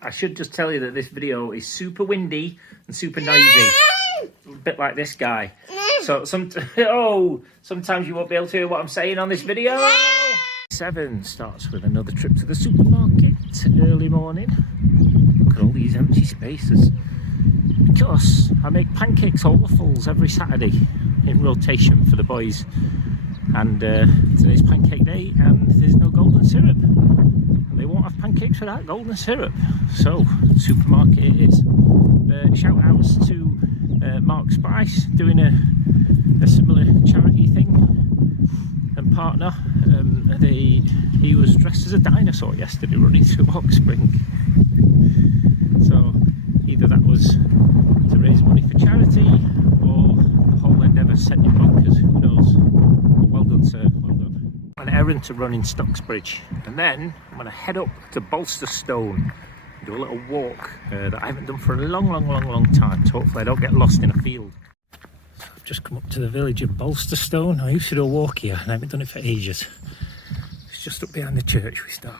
I should just tell you that this video is super windy and super noisy. A bit like this guy. So sometimes you won't be able to hear what I'm saying on this video. 7 starts with another trip to the supermarket early morning. Look at all these empty spaces. Because I make pancakes or waffles every Saturday in rotation for the boys. And today's pancake day and there's no golden syrup. They won't have pancakes without golden syrup. So, supermarket it is. Shout outs to Mark Spice doing a similar charity thing and partner. He was dressed as a dinosaur yesterday running through Hawkspring. So, either that was to raise money for charity or the whole endeavour sent him bonkers. Who knows? But well done, sir. Well done. An errand to run in Stocksbridge, and then I'm going to head up to Bolsterstone and do a little walk that I haven't done for a long time, so hopefully I don't get lost in a field. So I've just come up to the village of Bolsterstone. I used to do a walk here and I haven't done it for ages. It's just up behind the church we start.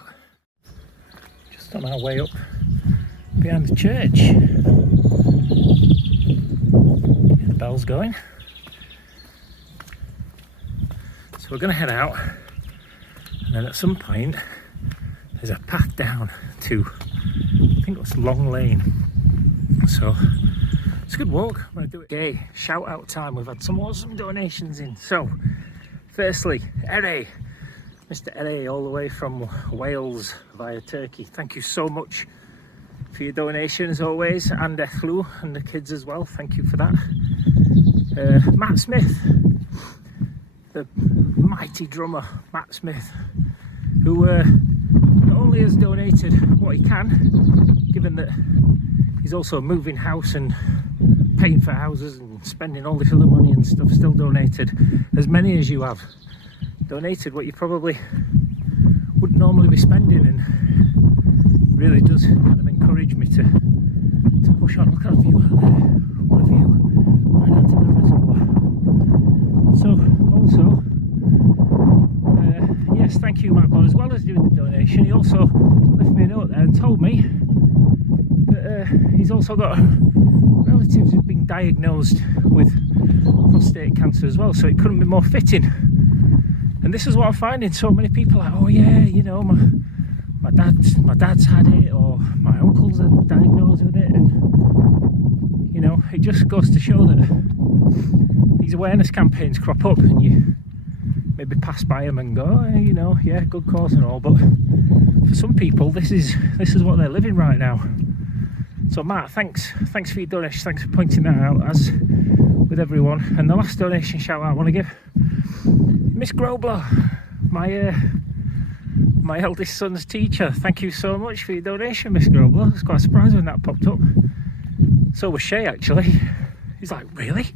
Just on our way up behind the church. Get the bells going. So we're going to head out. And then at some point, there's a path down to, I think it's Long Lane. So, it's a good walk. I'm going to do it. Okay, shout out time. We've had some awesome donations in. So, firstly, Ere, Mr. Ere, all the way from Wales via Turkey. Thank you so much for your donation as always. And Ethlu and the kids as well. Thank you for that. Matt Smith, the mighty drummer Matt Smith, who not only has donated what he can, given that he's also moving house and paying for houses and spending all this other money and stuff, still donated as many as you have. Donated what you probably wouldn't normally be spending, and really does kind of encourage me to push on. Look at that view out there. What a view. Right out to the reservoir. So, also, yes, thank you, Matt, but as well as doing the donation, he also left me a note there and told me that he's also got relatives who've been diagnosed with prostate cancer as well, so it couldn't be more fitting. And this is what I'm finding, so many people are like, oh yeah, you know, my dad's had it, or my uncle's diagnosed with it, and you know, it just goes to show that these awareness campaigns crop up and you maybe pass by them and go, oh, you know, yeah, good cause and all, but for some people this is what they're living right now. So Matt, thanks for your donation, thanks for pointing that out, as with everyone. And the last donation shout out I want to give Miss Grobler, my eldest son's teacher. Thank you so much for your donation, Miss Grobler. I was quite surprised when that popped up. So was Shay, actually. He's like, really?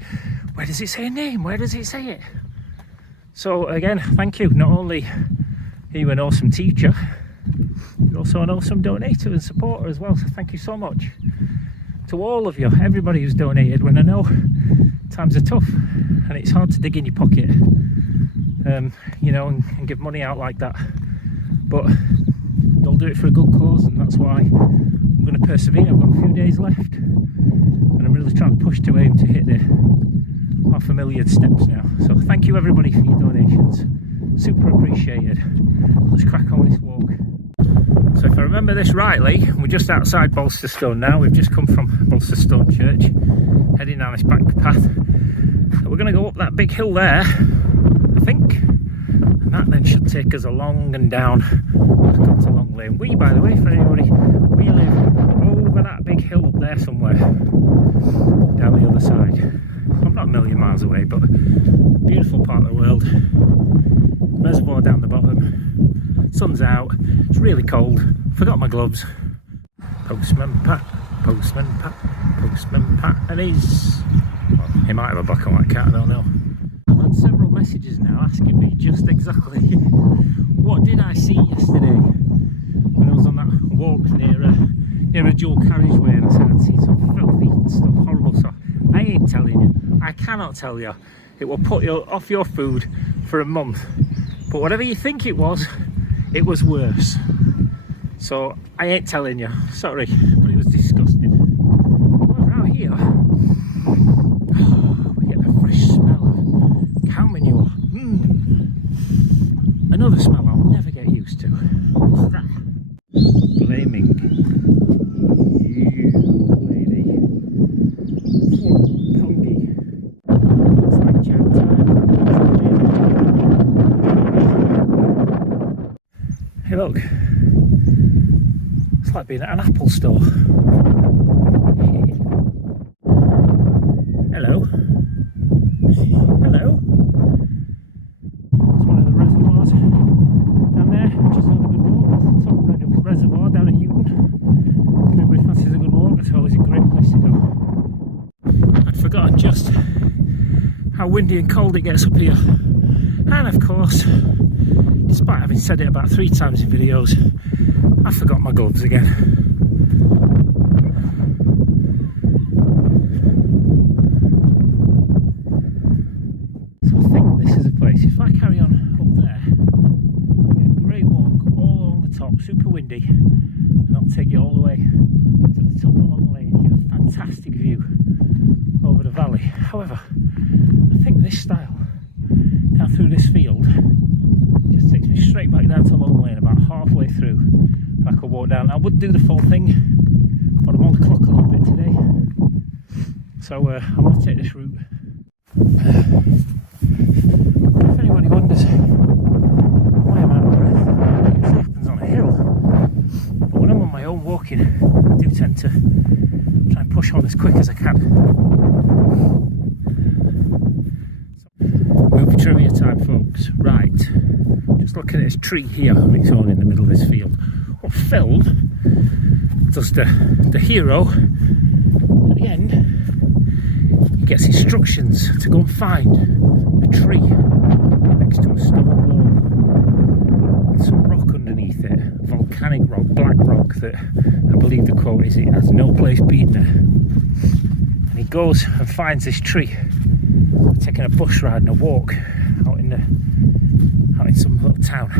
Where does it say a name? Where does it say it? So again, thank you. Not only are you an awesome teacher, you're also an awesome donator and supporter as well. So thank you so much to all of you, everybody who's donated, when I know times are tough and it's hard to dig in your pocket, you know, and give money out like that. But you'll do it for a good cause, and that's why I'm going to persevere. I've got a few days left, and I'm really trying to push to aim to hit the 500,000 steps now. So thank you everybody for your donations, super appreciated. Let's crack on with this walk. So if I remember this rightly, we're just outside Bolsterstone now. We've just come from Bolsterstone Church, heading down this back path. So we're going to go up that big hill there, I think, and that then should take us along and down back onto Long Lane. We, by the way, for anybody, we live over that big hill up there somewhere, down the other side. I'm not a million miles away, but beautiful part of the world. Reservoir down the bottom, sun's out, it's really cold, forgot my gloves. Postman Pat, Postman Pat, Postman Pat, and well, he might have a black and white cat, I don't know. I've had several messages now asking me just exactly what did I see yesterday when I was on that walk near a dual carriageway, and I said I'd seen some filthy stuff, horrible stuff. I ain't telling you, I cannot tell you. It will put you off your food for a month. But whatever you think it was worse. So I ain't telling you, sorry, but it was disgusting. However, out here, we get the fresh smell of cow manure. Another smell I'll never get used to. Blaming you, lady. Pongy. It's like chow time. Hey look, it's like being at an Apple store. Hello. Hello. It's one of the reservoirs down there, which is another good walk. Top reservoir down at Newton. If anybody fancies a good walk, it's always a great place to go. I'd forgotten just how windy and cold it gets up here. And of course, despite having said it about 3 times in videos, I forgot my gloves again. So I think this is a place, if I carry on up there, I get a great walk all along the top, super windy, and I'll take you all the way to the top of Long Lane. You have a fantastic view over the valley. However, I think this style down through this field just takes me straight back down to Long Lane, about halfway through, and I could walk down. I would do the full thing, but I'm on the clock a little bit today, so I'm going to take this route. If anybody wonders why I'm out of breath, it usually happens on a hill, but when I'm on my own walking, I do tend to try and push on as quick as I can. Movie trivia time, folks. Right, just looking at this tree here on its own in the middle of this field. What film does the hero at the end? He gets instructions to go and find a tree next to a stone wall with some rock underneath it, volcanic rock, black rock, that I believe the quote is, it has no place being there. And he goes and finds this tree, taking a bush ride and a walk out in some little town,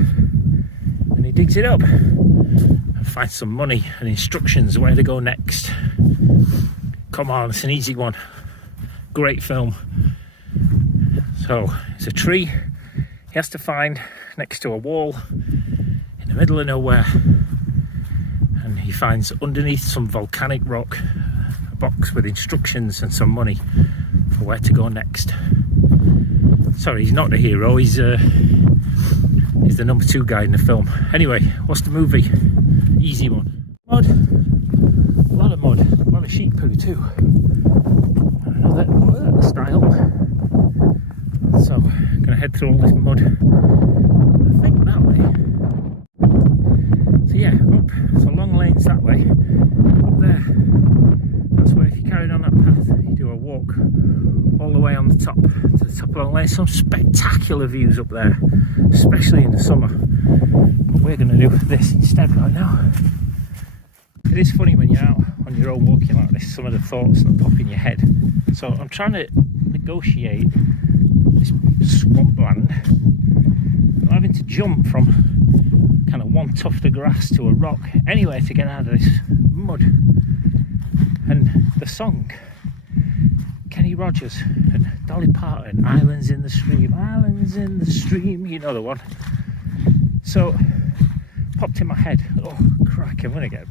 and he digs it up and finds some money and instructions where to go next. Come on, it's an easy one. Great film. So it's a tree he has to find next to a wall in the middle of nowhere, and he finds underneath some volcanic rock a box with instructions and some money for where to go next. Sorry, he's not the hero, he's the number 2 guy in the film. Anyway, what's the movie? Easy one. Mud, a lot of mud, a lot of sheep poo too. Another style. So, I'm gonna head through all this mud, I think that way. So yeah, up, so Long Lane's that way, up there. That's where if you carried on that path, you do a walk all the way on the top, to the top of Long Lane. Some spectacular views up there, especially in the summer. But we're going to do this instead right now. It is funny when you're out on your own walking like this, some of the thoughts that pop in your head. So I'm trying to negotiate this swampland. I'm having to jump from kind of one tuft of grass to a rock anyway to get out of this mud. And the song, Kenny Rogers and Dolly Parton, Islands in the Stream, Islands in the Stream, you know the one. So popped in my head, oh crack, I'm gonna get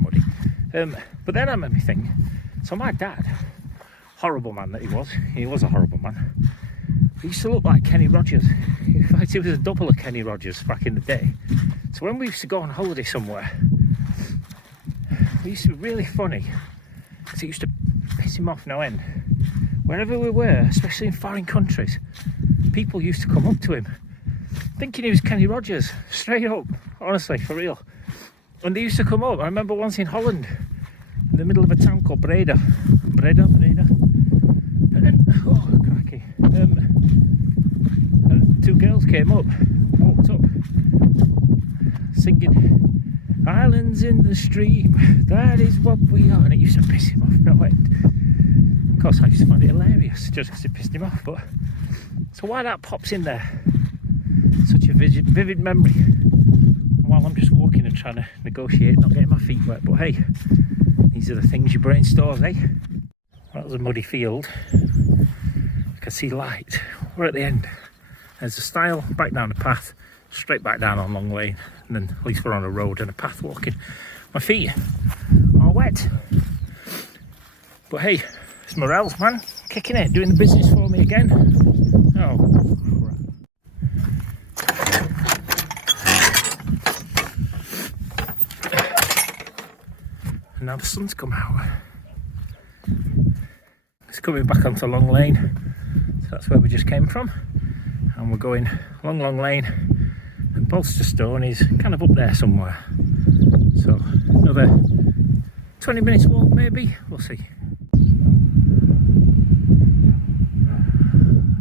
muddy. But then I made me think, so my dad, horrible man that he was a horrible man, he used to look like Kenny Rogers. In fact, he was a double of Kenny Rogers back in the day. So when we used to go on holiday somewhere, it used to be really funny, because it used to piss him off no end. Wherever we were, especially in foreign countries, people used to come up to him thinking he was Kenny Rogers, straight up, honestly, for real. And they used to come up. I remember once in Holland, in the middle of a town called Breda. And then, oh cracky, and 2 girls came up, walked up, singing Islands in the Stream, that is what we are. And it used to piss him off no end. Of course, I used to find it hilarious just because it pissed him off. But so why that pops in there, such a vivid memory. while I'm just walking and trying to negotiate not getting my feet wet. But hey, these are the things your brain stores, eh? That was a muddy field. I can see light. We're at the end. There's a stile back down the path, straight back down on Long Lane, and then at least we're on a road and a path walking. My feet are wet. But hey, it's Morels, man, kicking it, doing the business for me again. Oh, crap. And now the sun's come out. It's coming back onto Long Lane, so that's where we just came from. And we're going along Long Lane, and Bolsterstone is kind of up there somewhere. So another 20 minutes walk maybe, we'll see.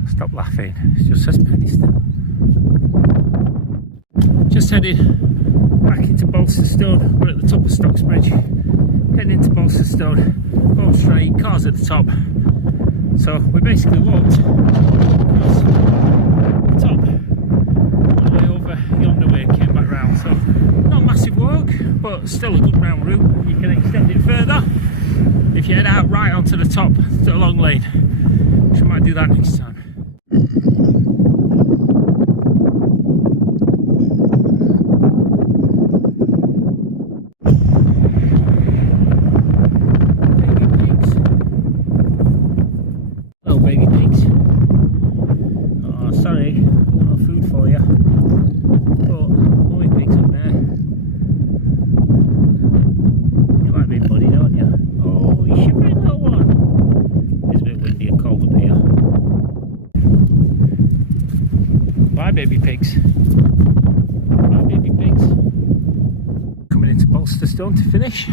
Stop laughing, it just says penny still. Just headed back into Bolsterstone. We're at the top of Stocksbridge, heading into Bolsterstone, home straight, cars at the top. So we basically walked across the top, all the way over yonder way and came back round. So not a massive walk, but still a good round route. You can extend it further if you head out right onto the top to a Long Lane, which I might do that next time. Baby pigs. Bye, baby pigs. Coming into Bolsterstone to finish,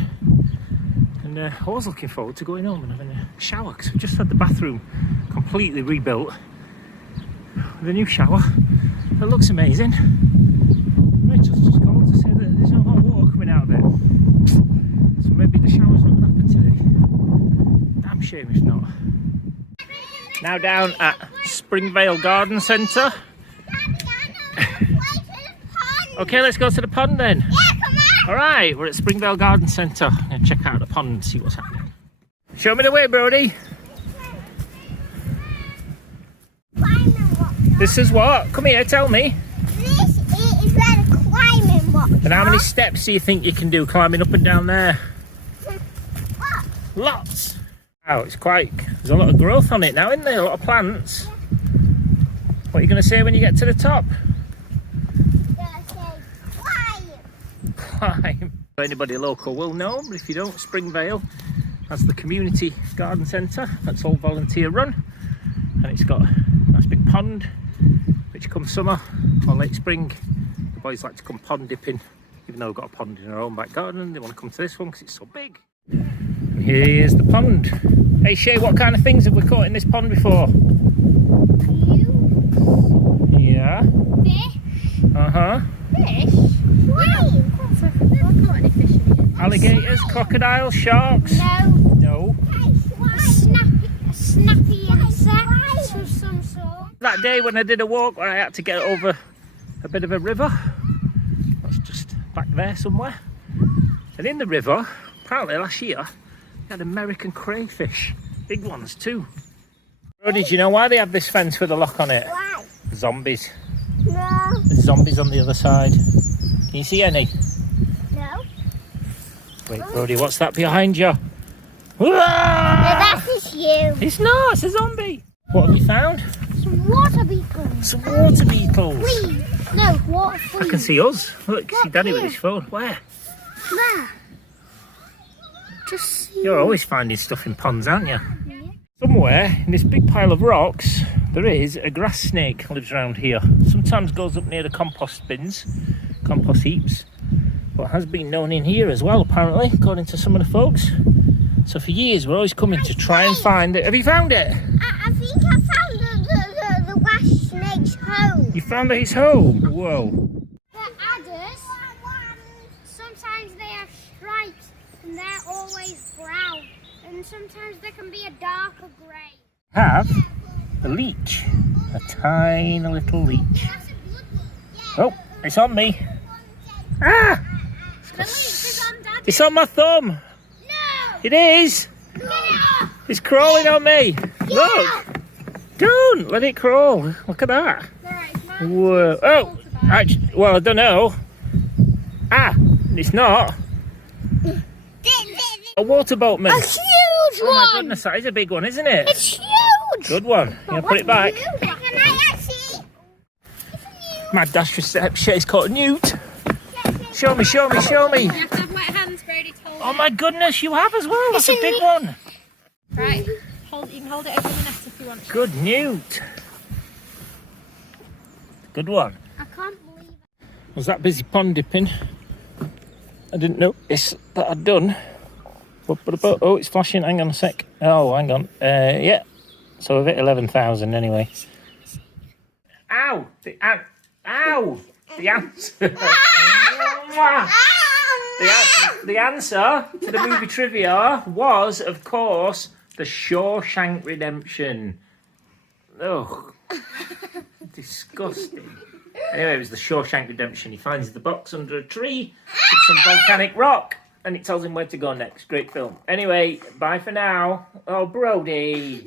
and I was looking forward to going home and having a shower because we just had the bathroom completely rebuilt with a new shower. It looks amazing. Rachel's just called to say that there's no hot water coming out of it, so maybe the shower's not going to happen today. Damn shame it's not. Now down at Springvale Garden Centre. Okay, let's go to the pond then. Yeah, come on. Alright, we're at Springvale Garden Centre. I'm going to check out the pond and see what's happening. Show me the way, Brody. This is what? Come here, tell me. This is where the climbing rocks are. And how many steps do you think you can do climbing up and down there? What? Lots. Wow, it's quite... There's a lot of growth on it now, isn't there? A lot of plants. What are you going to say when you get to the top? Climb. Anybody local will know, but if you don't, Springvale has the community garden centre that's all volunteer run, and it's got a nice big pond which come summer or late spring the boys like to come pond dipping. Even though we've got a pond in our own back garden, they want to come to this one because it's so big. And here's the pond. Hey Shay, what kind of things have we caught in this pond before? Yeah. Fish. Uh-huh. Fish? Why? Alligators, crocodiles, sharks? No. No. A snappy insect of some sort. That day when I did a walk where I had to get over a bit of a river, that's just back there somewhere. And in the river, apparently last year, they had American crayfish, big ones too. Oh, did you know why they have this fence with a lock on it? Why? Zombies. No. There's zombies on the other side. Can you see any? No. Wait, Brody, what's that behind you? No, that is you. It's not, it's a zombie. What have you found? Some water beetles. Some water beetles. Fleas. No, water I fleas. can see us. Look, see Look Daddy with here. his phone. Where? There. Just see. You're always finding stuff in ponds, aren't you? Somewhere in this big pile of rocks, there is a grass snake lives around here. Sometimes goes up near the compost bins, compost heaps, but has been known in here as well, apparently, according to some of the folks. So for years, we're always coming to try and find it. Have you found it? I think I found the grass snake's home. You found his home? Whoa. The adders, sometimes they have stripes and they're always brown. And sometimes they can be a darker grey. Have a leech, a tiny little leech. Oh, it's on me. Ah! No, it's the granddad. It's on my thumb. No! It is. Get it off! It's crawling on me. Look. Don't let it crawl. Look at that. Right, it's my Whoa. Oh. Actually, well, I don't know. Ah, it's not. A water boatman. A huge Oh my one! goodness, that is a big one, isn't it? It's huge! Good one. You put it back. Can I actually? Mad dash reception. It's called a newt. Show me, show me, show me. You have to have wet hands, Brady told Oh my goodness, you have as well. That's a big one. Right, you can hold it over the net if you want. Good newt. Good one. I can't believe it. Was that busy pond dipping? I didn't notice that I'd done. Oh, it's flashing. Hang on a sec. Oh, hang on. Yeah. So we've hit 11,000 anyway. Ow! Ow! The answer. the answer to the movie trivia was, of course, The Shawshank Redemption. Oh, disgusting. Anyway, it was The Shawshank Redemption. He finds the box under a tree with some volcanic rock, and it tells him where to go next. Great film. Anyway, bye for now. Oh, Brody.